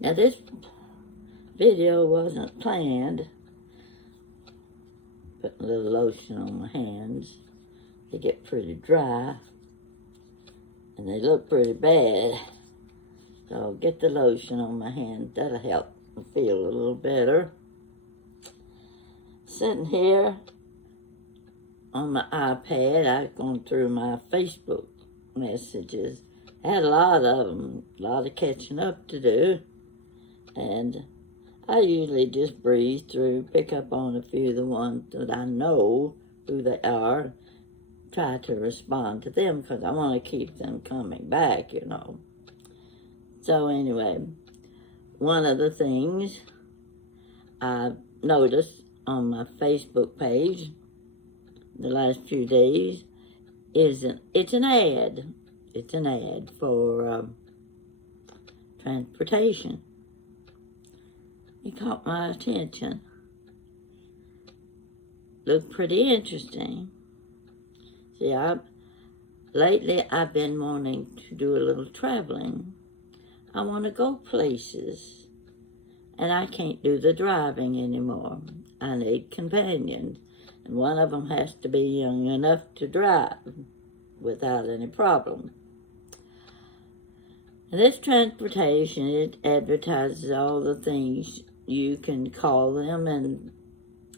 Now this video wasn't planned. Putting a little lotion on my hands. They get pretty dry. And they look pretty bad. So I'll get the lotion on my hands. That'll help me feel a little better. Sitting here on my iPad, I've gone through my Facebook messages. Had a lot of them, a lot of catching up to do. And I usually just breeze through, pick up on a few of the ones that I know who they are, try to respond to them because I want to keep them coming back, you know. So anyway, one of the things I've noticed on my Facebook page the last few days is it's an ad. It's an ad for transportation. It caught my attention. Looked pretty interesting. See, lately I've been wanting to do a little traveling. I want to go places, and I can't do the driving anymore. I need companions, and one of them has to be young enough to drive without any problem. And this transportation, it advertises all the things you can call them, and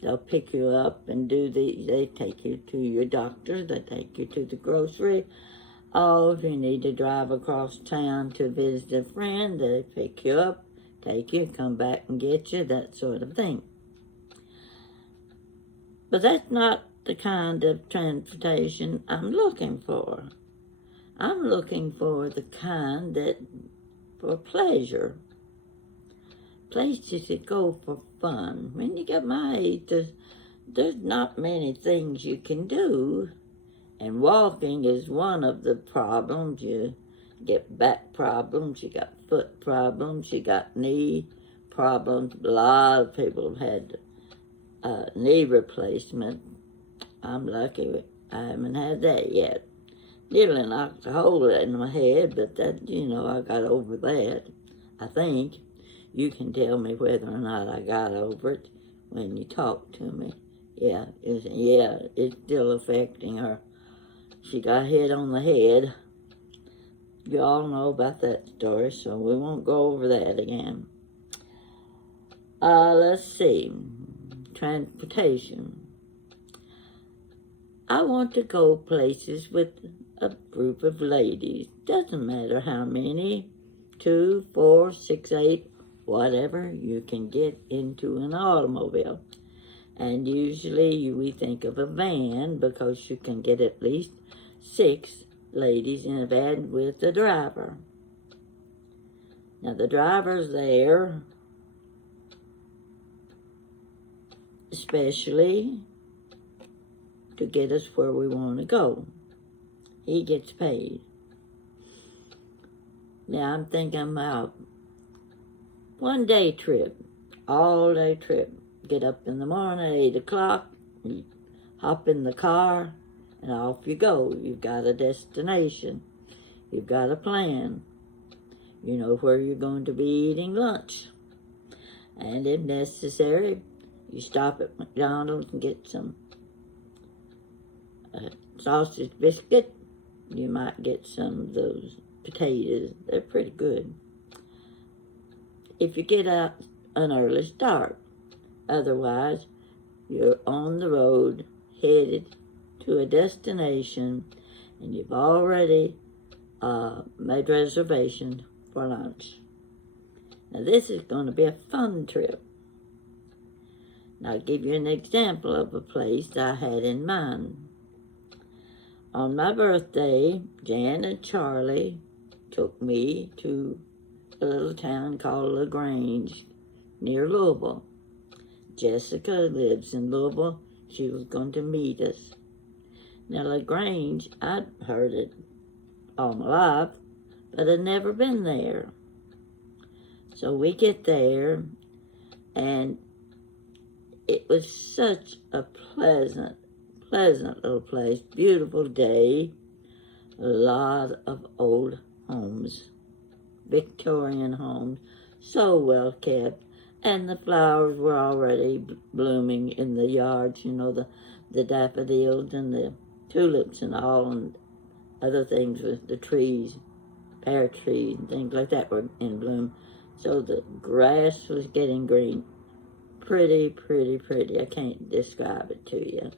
they'll pick you up and they take you to your doctor, they take you to the grocery. Oh, if you need to drive across town to visit a friend, they pick you up, take you, come back and get you, that sort of thing. But that's not the kind of transportation I'm looking for. I'm looking for the kind that, for pleasure. Places to go for fun. When you get my age, there's not many things you can do. And walking is one of the problems. You get back problems, you got foot problems, you got knee problems. A lot of people have had knee replacement. I'm lucky I haven't had that yet. Nearly knocked a hole in my head, but that, you know, I got over that, I think. You can tell me whether or not I got over it when you talk to me. Yeah, it's still affecting her. She got hit on the head. You all know about that story, so we won't go over that again. Let's see. Transportation. I want to go places with a group of ladies. Doesn't matter how many, 2, 4, 6, 8, whatever, you can get into an automobile. And usually we think of a van because you can get at least 6 ladies in a van with the driver. Now the driver's there, especially to get us where we want to go. He gets paid. Now I'm thinking about one day trip, all day trip. Get up in the morning at 8 o'clock, you hop in the car, and off you go. You've got a destination. You've got a plan. You know where you're going to be eating lunch. And if necessary, you stop at McDonald's and get some sausage biscuit. You might get some of those potatoes. They're pretty good. If you get out an early start. Otherwise, you're on the road, headed to a destination, and you've already made reservations for lunch. Now, this is going to be a fun trip. Now, I'll give you an example of a place I had in mind. On my birthday, Jan and Charlie took me to a little town called LaGrange near Louisville. Jessica lives in Louisville. She was going to meet us. Now, LaGrange, I'd heard it all my life, but I'd never been there. So we get there, and it was such a pleasant little place, beautiful day, a lot of old homes, Victorian homes, so well kept. And the flowers were already blooming in the yards, the daffodils and the tulips and all, and other things with the trees, pear trees and things like that were in bloom. So the grass was getting green. Pretty, pretty, pretty. I can't describe it to you.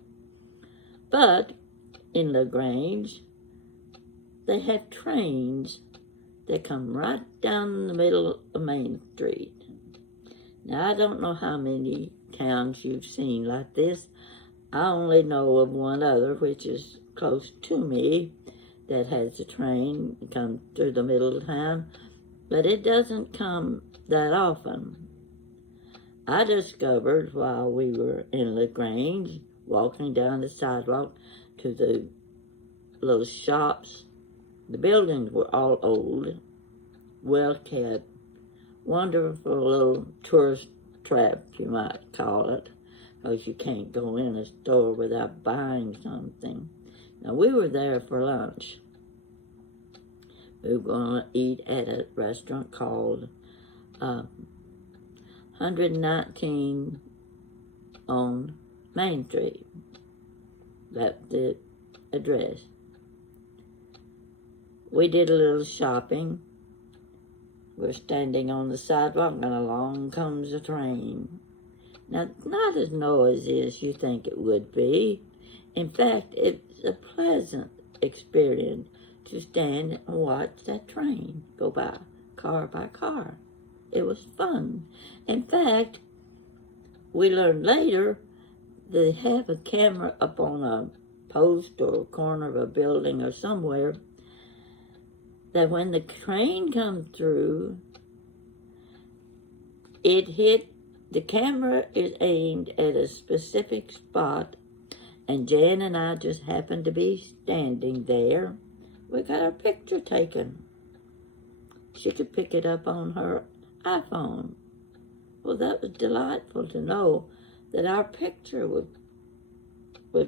But in LaGrange, they have trains that come right down the middle of Main Street. Now, I don't know how many towns you've seen like this. I only know of one other, which is close to me, that has a train that comes through the middle of town, but it doesn't come that often. I discovered while we were in LaGrange, walking down the sidewalk to the little shops, the buildings were all old, well kept, wonderful little tourist trap, you might call it, because you can't go in a store without buying something. Now, we were there for lunch. We were going to eat at a restaurant called 119 on Main Street. That's the address. We did a little shopping. We're standing on the sidewalk, and along comes a train. Now, not as noisy as you think it would be. In fact, it's a pleasant experience to stand and watch that train go by car. It was fun. In fact, we learned later they have a camera up on a post or a corner of a building or somewhere, that when the train comes through, the camera is aimed at a specific spot, and Jan and I just happened to be standing there. We got our picture taken. She could pick it up on her iPhone. Well, that was delightful to know that our picture was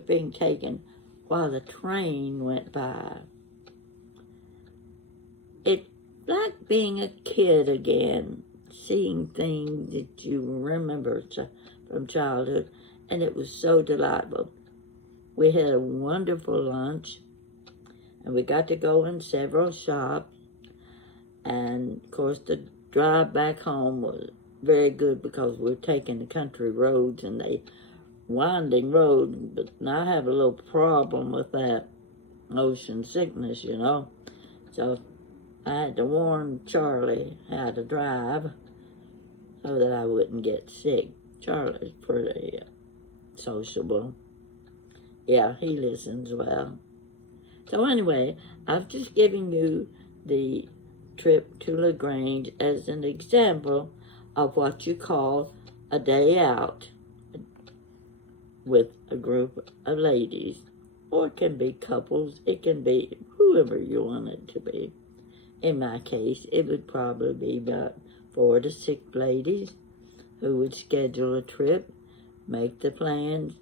being taken while the train went by. It's like being a kid again, seeing things that you remember from childhood, and it was so delightful. We had a wonderful lunch, and we got to go in several shops, and of course the drive back home was very good because we're taking the country roads, and they winding road, but I have a little problem with that motion sickness, so I had to warn Charlie how to drive so that I wouldn't get sick. Charlie's pretty sociable. Yeah, he listens well. So anyway, I've just given you the trip to LaGrange as an example of what you call a day out with a group of ladies. Or it can be couples. It can be whoever you want it to be. In my case, it would probably be about 4 to 6 ladies who would schedule a trip, make the plans,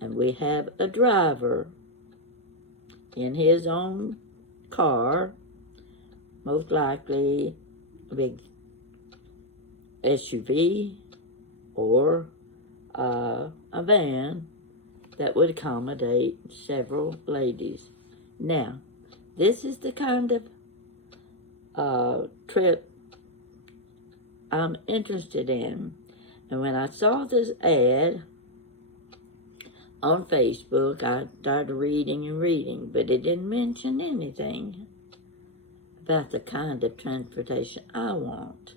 and we have a driver in his own car, most likely a big SUV or a van that would accommodate several ladies. Now, this is the kind of trip I'm interested in. And when I saw this ad on Facebook, I started reading, but it didn't mention anything about the kind of transportation I want.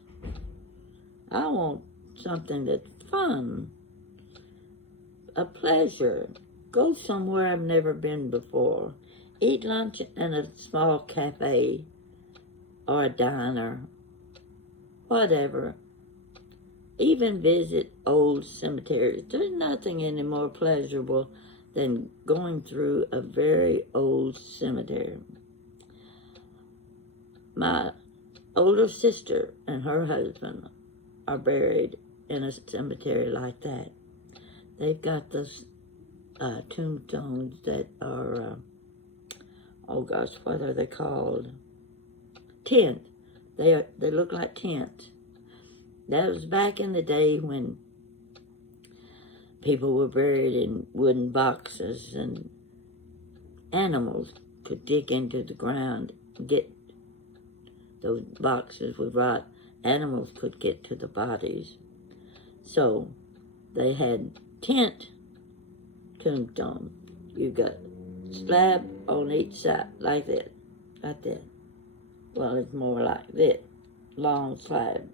I want something that's fun, a pleasure. Go somewhere I've never been before. Eat lunch in a small cafe or a diner, whatever. Even visit old cemeteries. There's nothing any more pleasurable than going through a very old cemetery. My older sister and her husband are buried in a cemetery like that. They've got those tombstones that are, what are they called? Tent. They look like tents. That was back in the day when people were buried in wooden boxes and animals could dig into the ground and get those boxes would rot. Animals could get to the bodies. So they had tent tombstone. You got slab on each side, like that. Like that. Well, it's more like this. Long slab.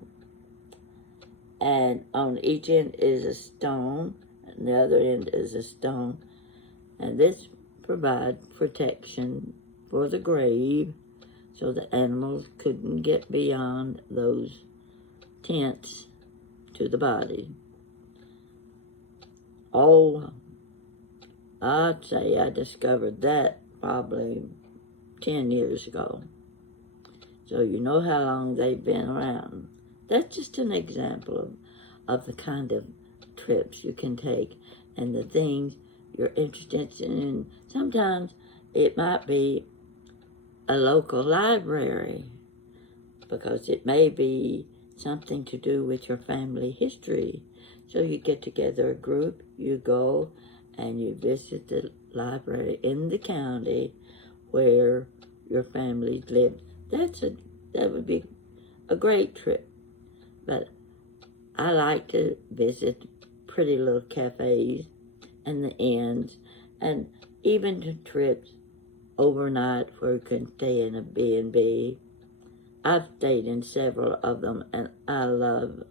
And on each end is a stone, and the other end is a stone. And this provides protection for the grave so the animals couldn't get beyond those tents to the body. Oh, I'd say I discovered that probably 10 years ago. So you know how long they've been around. That's just an example of the kind of trips you can take and the things you're interested in. Sometimes it might be a local library because it may be something to do with your family history. So you get together a group, you go and you visit the library in the county where your family lived. That would be a great trip. But I like to visit pretty little cafes and the inns, and even to trips overnight where you can stay in a B&B. I've stayed in several of them, and I love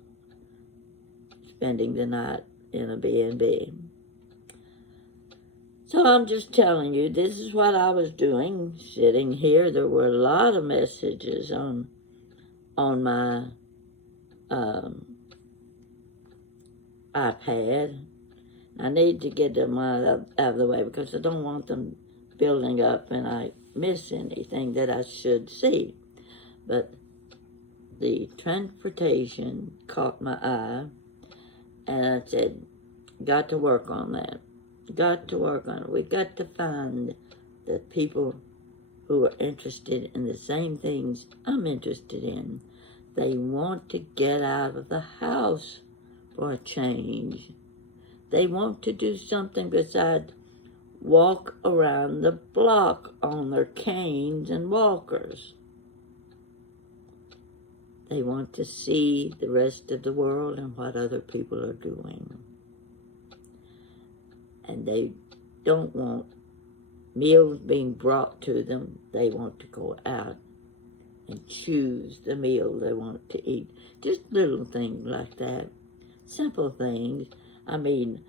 spending the night in a B&B. So I'm just telling you, this is what I was doing, sitting here. There were a lot of messages on my iPad. I need to get them out of the way because I don't want them building up and I miss anything that I should see. But the transportation caught my eye, and I said, got to work on that. Got to work on it. We got to find the people who are interested in the same things I'm interested in. They want to get out of the house for a change. They want to do something besides walk around the block on their canes and walkers. They want to see the rest of the world and what other people are doing. And they don't want meals being brought to them. They want to go out and choose the meal they want to eat. Just little things like that. Simple things. I mean,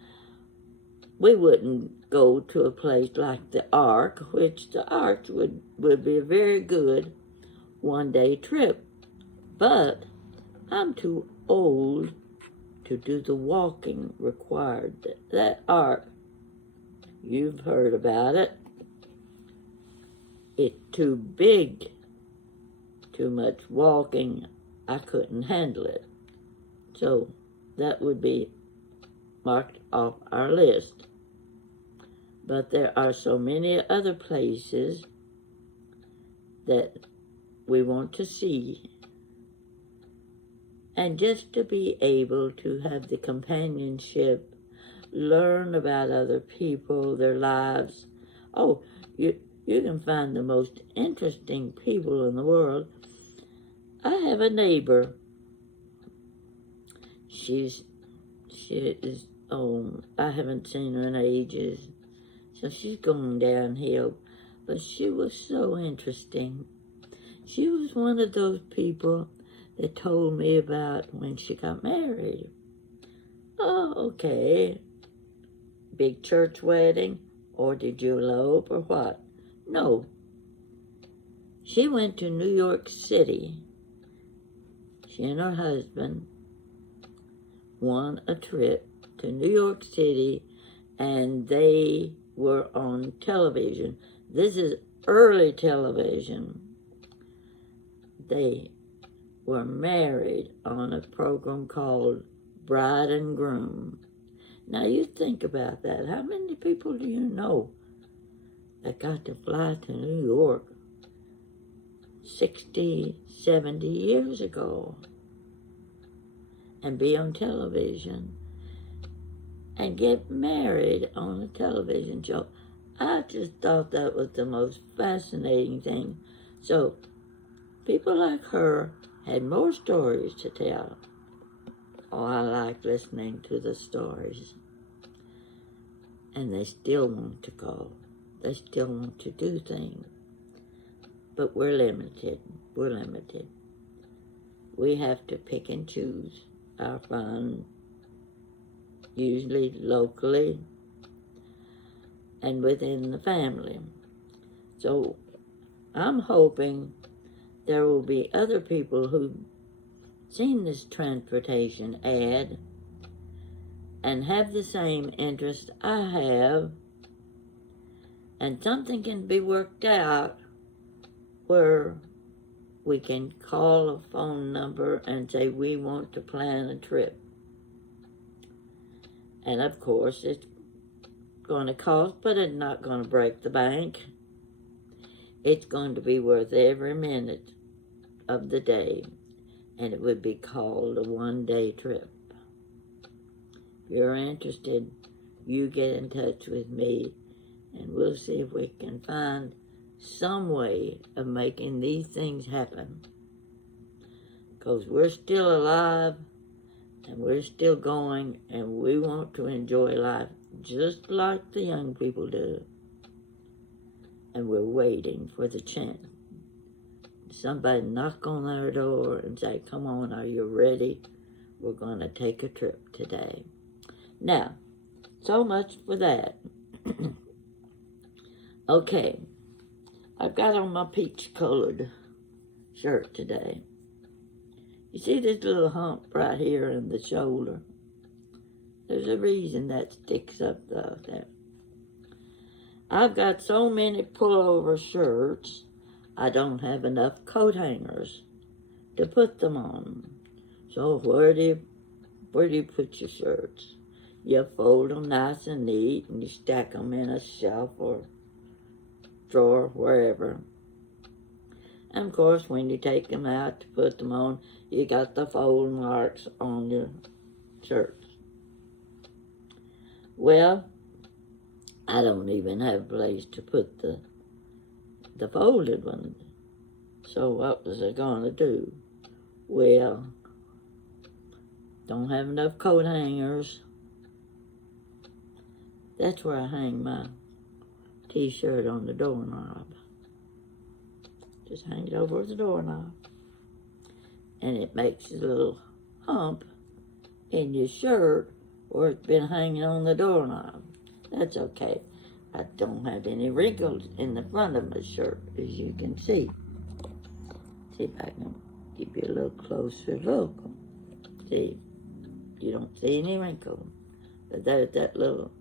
we wouldn't go to a place like the Ark, which the Ark would be a very good one-day trip. But I'm too old to do the walking required. That Ark, you've heard about it. It's too big, too much walking. I couldn't handle it. So that would be marked off our list. But there are so many other places that we want to see. And just to be able to have the companionship, learn about other people, their lives. Oh, you can find the most interesting people in the world. I have a neighbor. She is, I haven't seen her in ages. So she's going downhill. But she was so interesting. She was one of those people that told me about when she got married. Oh, okay. Big church wedding? Or did you elope or what? No. She went to New York City. She and her husband won a trip to New York City, and they were on television. This is early television. They were married on a program called Bride and Groom. Now you think about that. How many people do you know that got to fly to New York 60, 70 years ago? and be on television and get married on a television show. I just thought that was the most fascinating thing. So people like her had more stories to tell. Oh, I like listening to the stories. And they still want to go. They still want to do things. But we're limited. We're limited. We have to pick and choose our fun, usually locally and within the family. So I'm hoping there will be other people who've seen this transportation ad and have the same interest I have, and something can be worked out where we can call a phone number and say we want to plan a trip. And of course it's going to cost, but it's not going to break the bank. It's going to be worth every minute of the day, and it would be called a one-day trip. If you're interested, you get in touch with me, and we'll see if we can find some way of making these things happen. Because we're still alive, and we're still going, and we want to enjoy life just like the young people do. And we're waiting for the chance. Somebody knock on our door and say, come on, are you ready? We're going to take a trip today. Now, so much for that. Okay, I've got on my peach-colored shirt today. You see this little hump right here in the shoulder? There's a reason that sticks up there. I've got so many pullover shirts, I don't have enough coat hangers to put them on. So where do you put your shirts? You fold them nice and neat, and you stack them in a shelf or drawer, wherever. And of course, when you take them out to put them on, you got the fold marks on your shirts. Well, I don't even have a place to put the folded one. So what was I going to do? Well, don't have enough coat hangers. That's where I hang my t-shirt on the doorknob. Just hang it over the doorknob. And it makes a little hump in your shirt where it's been hanging on the doorknob. That's okay. I don't have any wrinkles in the front of my shirt, as you can see. See if I can give you a little closer look. See, you don't see any wrinkles. But there's that little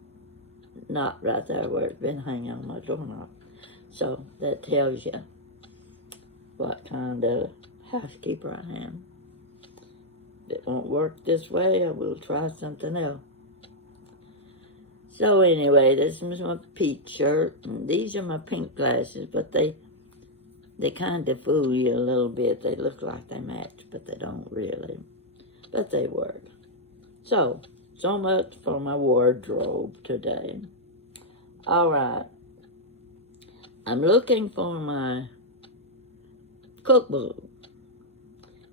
knot right there where it's been hanging on my doorknob. So that tells you what kind of housekeeper I am. If it won't work this way, I will try something else. So anyway, this is my peach shirt, and these are my pink glasses, but they kind of fool you a little bit. They look like they match, but they don't really. But they work. So much for my wardrobe today. All right. I'm looking for my cookbook.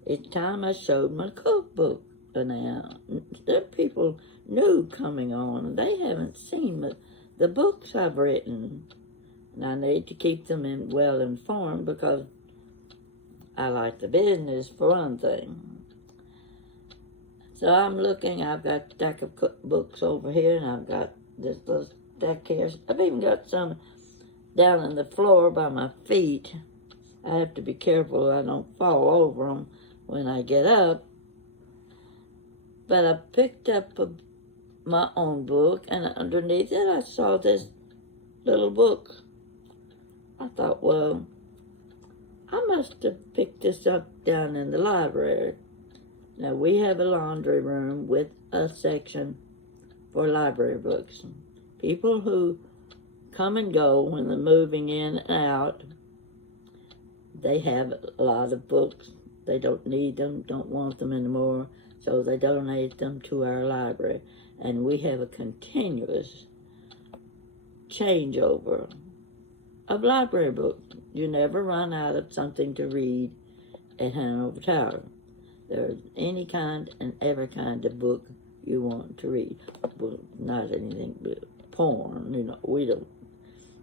It's time I showed my cookbook now. There are people new coming on. They haven't seen the books I've written. And I need to keep them well informed because I like the business for one thing. So I'm looking, I've got a stack of cookbooks over here, and I've got this little stack here. I've even got some down on the floor by my feet. I have to be careful I don't fall over them when I get up. But I picked up my own book, and underneath it I saw this little book. I thought, well, I must have picked this up down in the library. Now, we have a laundry room with a section for library books. People who come and go when they're moving in and out, they have a lot of books. They don't need them, don't want them anymore. So they donate them to our library, and we have a continuous changeover of library books. You never run out of something to read at Hanover Tower. There's any kind and every kind of book you want to read. Well, not anything but porn,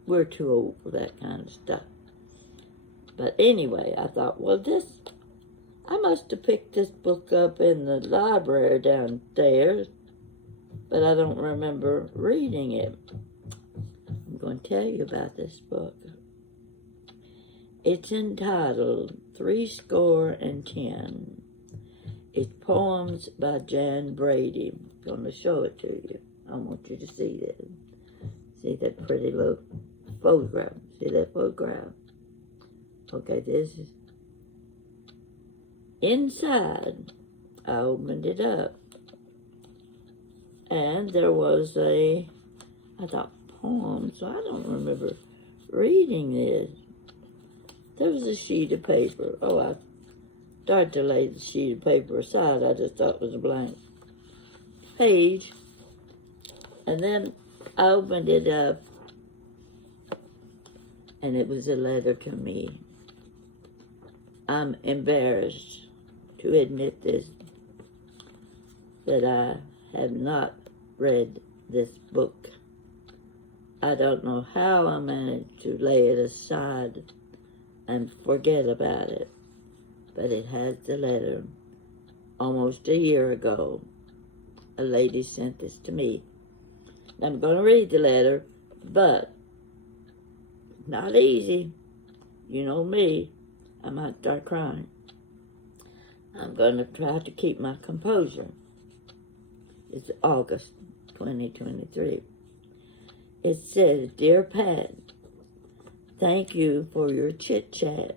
we're too old for that kind of stuff. But anyway, I thought, well, I must have picked this book up in the library downstairs, but I don't remember reading it. I'm going to tell you about this book. It's entitled 70. It's poems by Jan Brady. I'm going to show it to you. I want you to see that. See that pretty little photograph. See that photograph? Okay, this is inside. I opened it up, and there was I thought, poem, so I don't remember reading this. There was a sheet of paper. Oh, I started to lay the sheet of paper aside. I just thought it was a blank page. And then I opened it up, and it was a letter to me. I'm embarrassed to admit this, that I have not read this book. I don't know how I managed to lay it aside and forget about it, but it has the letter. Almost a year ago, a lady sent this to me. I'm going to read the letter, but not easy. You know me, I might start crying. I'm going to try to keep my composure. It's August 2023. It says, Dear Pat, thank you for your chit-chat.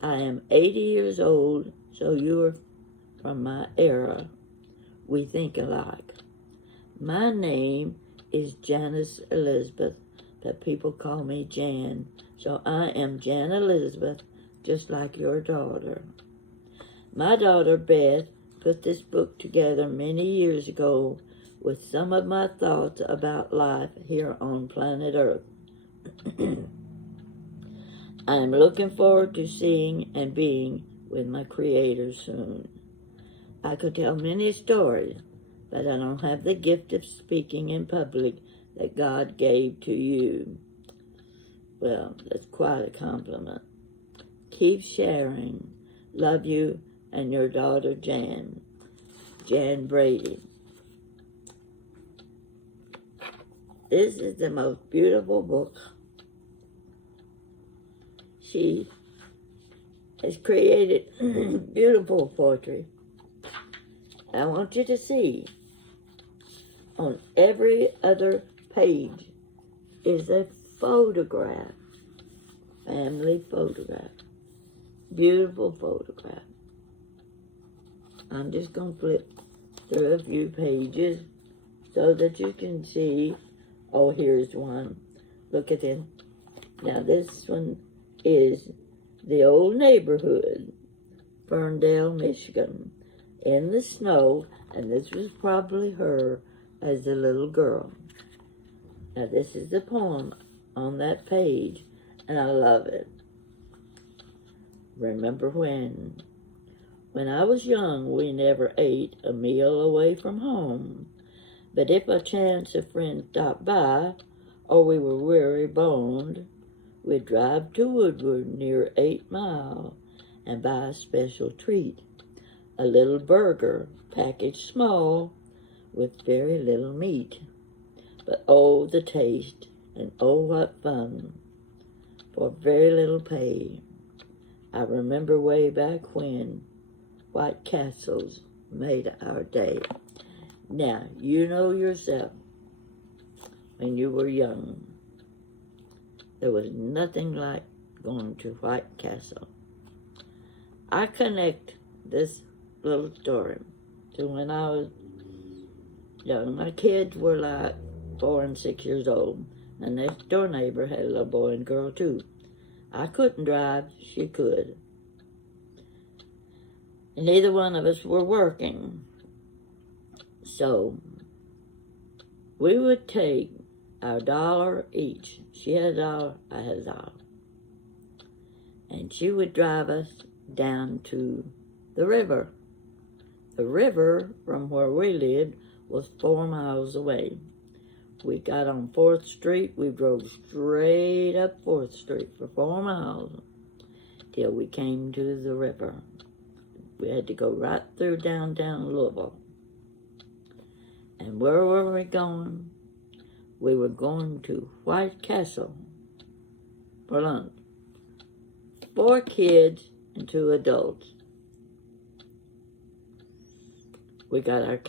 I am 80 years old, so you're from my era. We think alike. My name is Janice Elizabeth, but people call me Jan, so I am Jan Elizabeth, just like your daughter. My daughter Beth put this book together many years ago with some of my thoughts about life here on planet Earth. I am looking forward to seeing and being with my Creator soon. I could tell many stories, but I don't have the gift of speaking in public that God gave to you. Well, that's quite a compliment. Keep sharing. Love you and your daughter Jan. Jan Brady. This is the most beautiful book. She has created beautiful poetry. I want you to see on every other page is a photograph, family photograph, beautiful photograph. I'm just going to flip through a few pages so that you can see. Oh, here's one. Look at it. Now this one is the old neighborhood, Ferndale, Michigan, in the snow, and this was probably her as a little girl. Now this is the poem on that page, and I love it. Remember when I was young, we never ate a meal away from home. But if a chance a friend stopped by, or we were weary-boned, we'd drive to Woodward near 8 Mile and buy a special treat, a little burger, packaged small, with very little meat. But oh, the taste, and oh, what fun, for very little pay. I remember way back when White Castles made our day. Now, you know yourself, when you were young, there was nothing like going to White Castle. I connect this little story to when I was young. My kids were like 4 and 6 years old, and next door neighbor had a little boy and girl too. I couldn't drive, she could. And neither one of us were working. So we would take our $1 each. She had $1, I had $1. And she would drive us down to the river. The river from where we lived was 4 miles away. We got on 4th Street. We drove straight up 4th Street for 4 miles till we came to the river. We had to go right through downtown Louisville. And where were we going? We were going to White Castle for lunch. 4 kids and 2 adults. We got our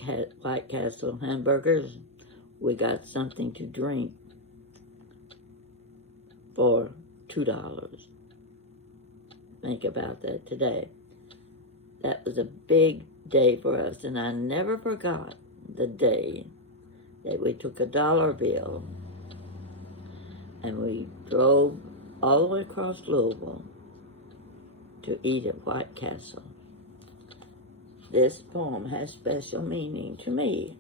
White Castle hamburgers. We got something to drink for $2. Think about that today. That was a big day for us, and I never forgot the day that we took a $1 bill and we drove all the way across Louisville to eat at White Castle. This poem has special meaning to me.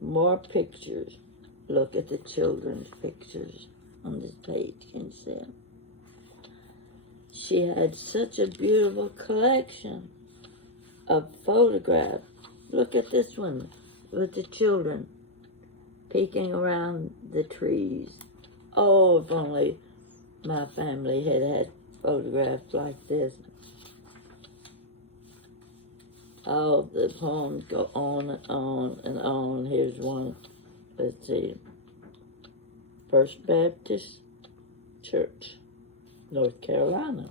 More pictures. Look at the children's pictures on this page instead. She had such a beautiful collection of photographs. Look at this one with the children peeking around the trees. Oh, if only my family had had photographs like this. Oh, the poems go on and on and on. Here's one. Let's see. First Baptist Church, North Carolina.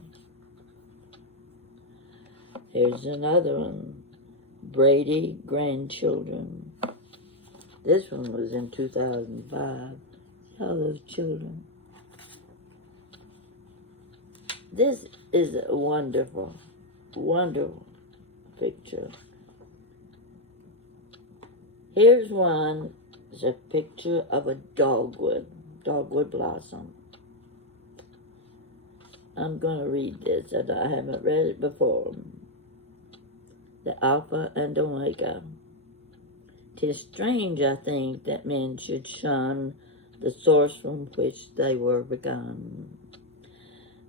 Here's another one. Brady Grandchildren. This one was in 2005. All those children. This is a wonderful, wonderful picture. Here's one. It's a picture of a dogwood blossom. I'm going to read this, and I haven't read it before. The Alpha and Omega. 'Tis strange, I think, that men should shun the source from which they were begun.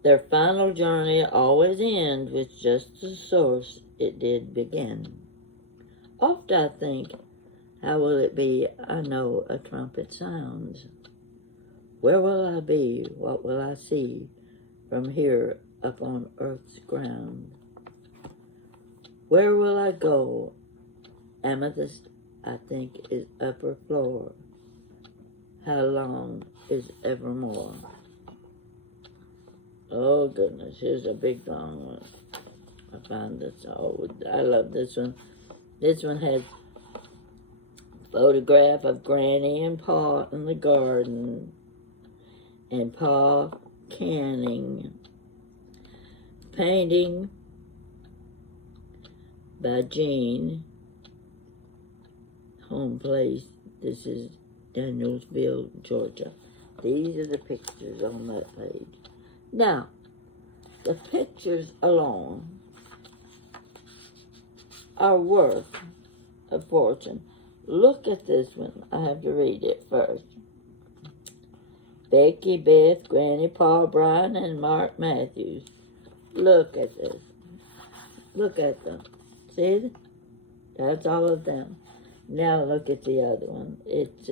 Their final journey always ends with just the source it did begin. Oft I think, how will it be? I know a trumpet sounds. Where will I be? What will I see from here up on earth's ground? Where will I go? Amethyst, I think, is upper floor. How long is evermore? Oh, goodness, here's a big long one. I found this old. I love this one. This one has a photograph of Granny and Pa in the garden, and Pa canning. Painting by Jean. Home place. This is Danielsville, Georgia. These are the pictures on that page. Now, the pictures alone are worth a fortune. Look at this one. I have to read it first. Becky, Beth, Granny, Paul, Brian, and Mark Matthews. Look at this. Look at them. See? That's all of them. Now look at the other one. It's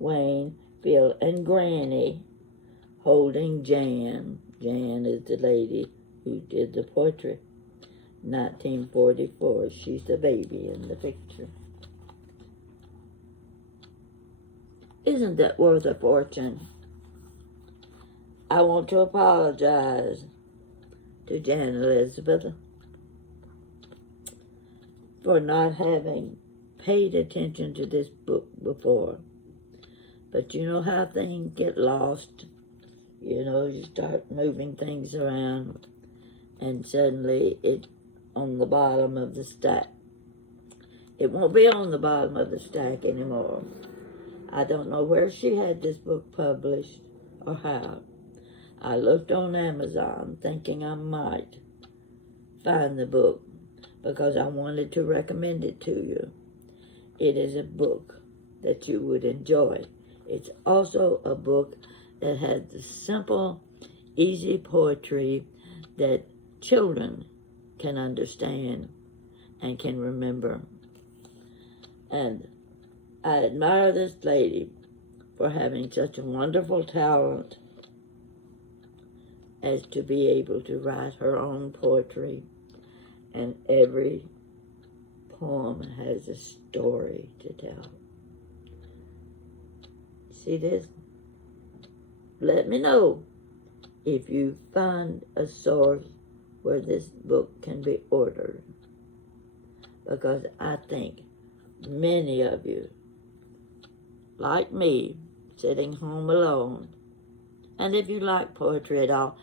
Wayne, Bill, and Granny holding Jan. Jan is the lady who did the portrait. 1944. She's the baby in the picture. Isn't that worth a fortune? I want to apologize to Jan Elizabeth for not having paid attention to this book before. But you know how things get lost. You know, you start moving things around, and suddenly it's on the bottom of the stack. It won't be on the bottom of the stack anymore. I don't know where she had this book published or how. I looked on Amazon thinking I might find the book, because I wanted to recommend it to you. It is a book that you would enjoy. It's also a book that has the simple, easy poetry that children can understand and can remember. And I admire this lady for having such a wonderful talent as to be able to write her own poetry, and every poem has a story to tell. See this? Let me know if you find a source where this book can be ordered, because I think many of you, like me, sitting home alone, and if you like poetry at all,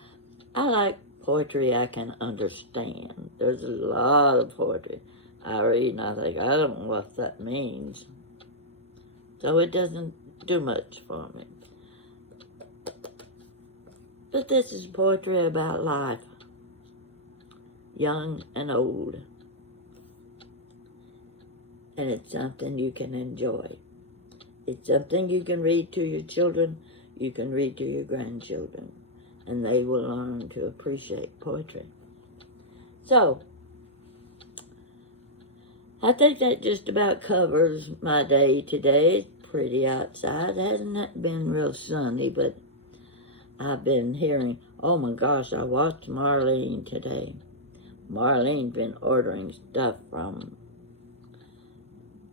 I like poetry I can understand. There's a lot of poetry I read and I think, I don't know what that means. So it doesn't do much for me. But this is poetry about life, young and old. And it's something you can enjoy. It's something you can read to your children, you can read to your grandchildren, and they will learn to appreciate poetry. So, I think that just about covers my day today. It's pretty outside. It hasn't been real sunny, but I've been hearing, oh my gosh, I watched Marlene today. Marlene's been ordering stuff from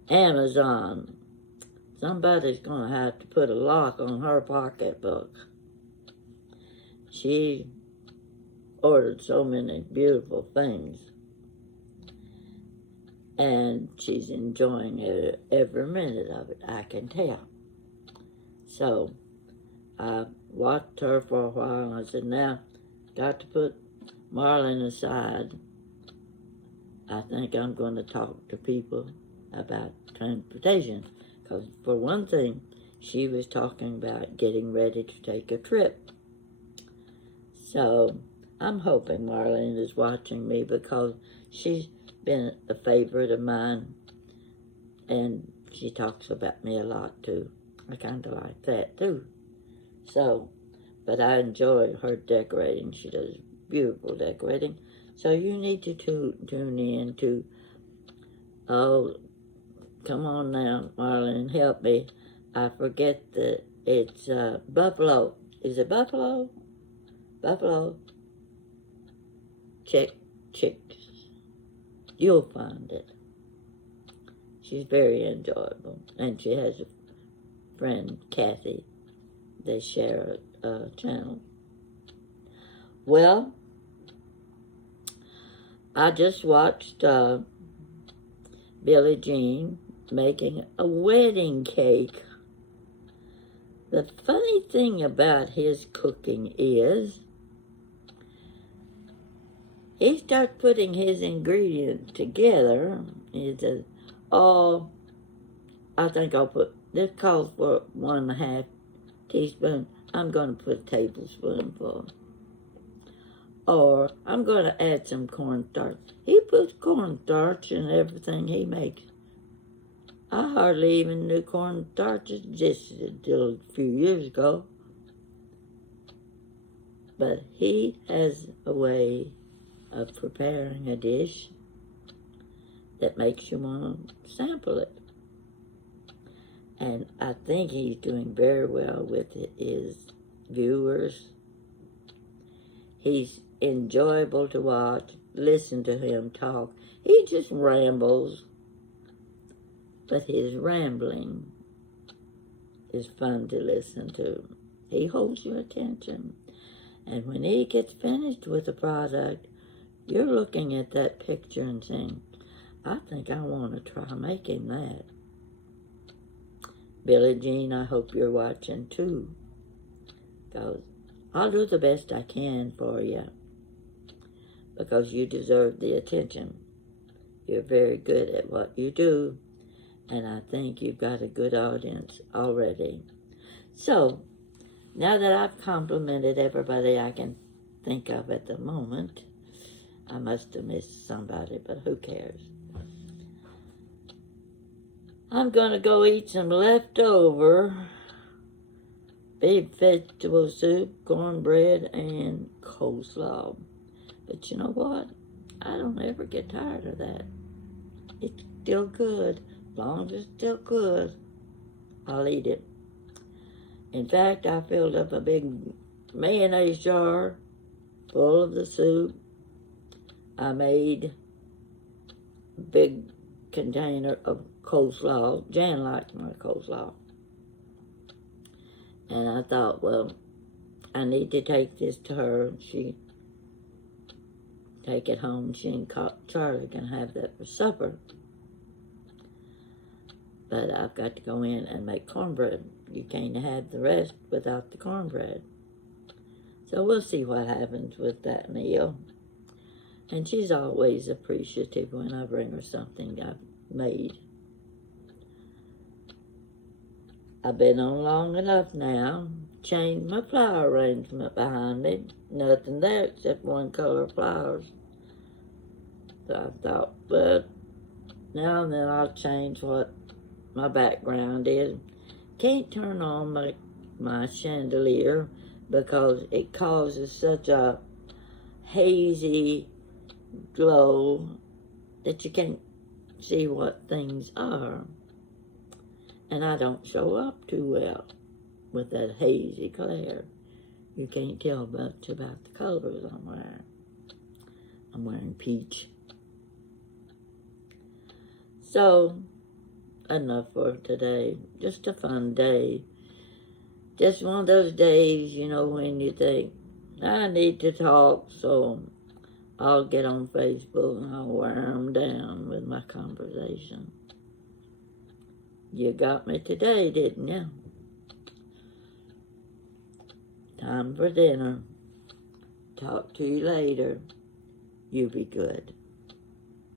Amazon. Somebody's going to have to put a lock on her pocketbook. She ordered so many beautiful things, and she's enjoying it, every minute of it, I can tell. So I watched her for a while, and I said, now, got to put Marlene aside. I think I'm going to talk to people about transportation, because for one thing, she was talking about getting ready to take a trip. So I'm hoping Marlene is watching me, because she's been a favorite of mine, and she talks about me a lot too. I kind of like that too. So, but I enjoy her decorating. She does beautiful decorating. So you need to tune in to, oh, come on now, Marlene, help me. I forget that it's Buffalo. Is it Buffalo? Buffalo Chicks. You'll find it. She's very enjoyable. And she has a friend, Kathy. They share a channel. Well, I just watched Billie Jean making a wedding cake. The funny thing about his cooking is he starts putting his ingredients together. He says, oh, I think I'll put, this calls for 1.5 teaspoon. I'm going to put a tablespoonful. Or I'm going to add some cornstarch. He puts cornstarch in everything he makes. I hardly even knew cornstarch existed until a few years ago. But he has a way of preparing a dish that makes you want to sample it. And I think he's doing very well with his viewers. He's enjoyable to watch, listen to him talk. He just rambles, but his rambling is fun to listen to. He holds your attention. And when he gets finished with the product, you're looking at that picture and saying, I think I want to try making that. Billie Jean, I hope you're watching too, because I'll do the best I can for you, because you deserve the attention. You're very good at what you do, and I think you've got a good audience already. So, now that I've complimented everybody I can think of at the moment, I must have missed somebody, but who cares? I'm going to go eat some leftover beef vegetable soup, cornbread, and coleslaw. But you know what? I don't ever get tired of that. It's still good. As long as it's still good, I'll eat it. In fact, I filled up a big mayonnaise jar full of the soup. I made a big container of coleslaw. Jan likes my coleslaw. And I thought, well, I need to take this to her. She take it home. She and Charlie can have that for supper. But I've got to go in and make cornbread. You can't have the rest without the cornbread. So we'll see what happens with that meal. And she's always appreciative when I bring her something I've made. I've been on long enough now. Changed my flower arrangement behind me. Nothing there except one color of flowers. So I thought, well, now and then I'll change what my background is. Can't turn on my chandelier because it causes such a hazy glow that you can't see what things are. And I don't show up too well with that hazy glare. You can't tell much about the colors I'm wearing. I'm wearing peach. So, enough for today. Just a fun day. Just one of those days, you know, when you think, I need to talk, so I'll get on Facebook and I'll wear them down with my conversation. You got me today, didn't you? Time for dinner. Talk to you later. You be good.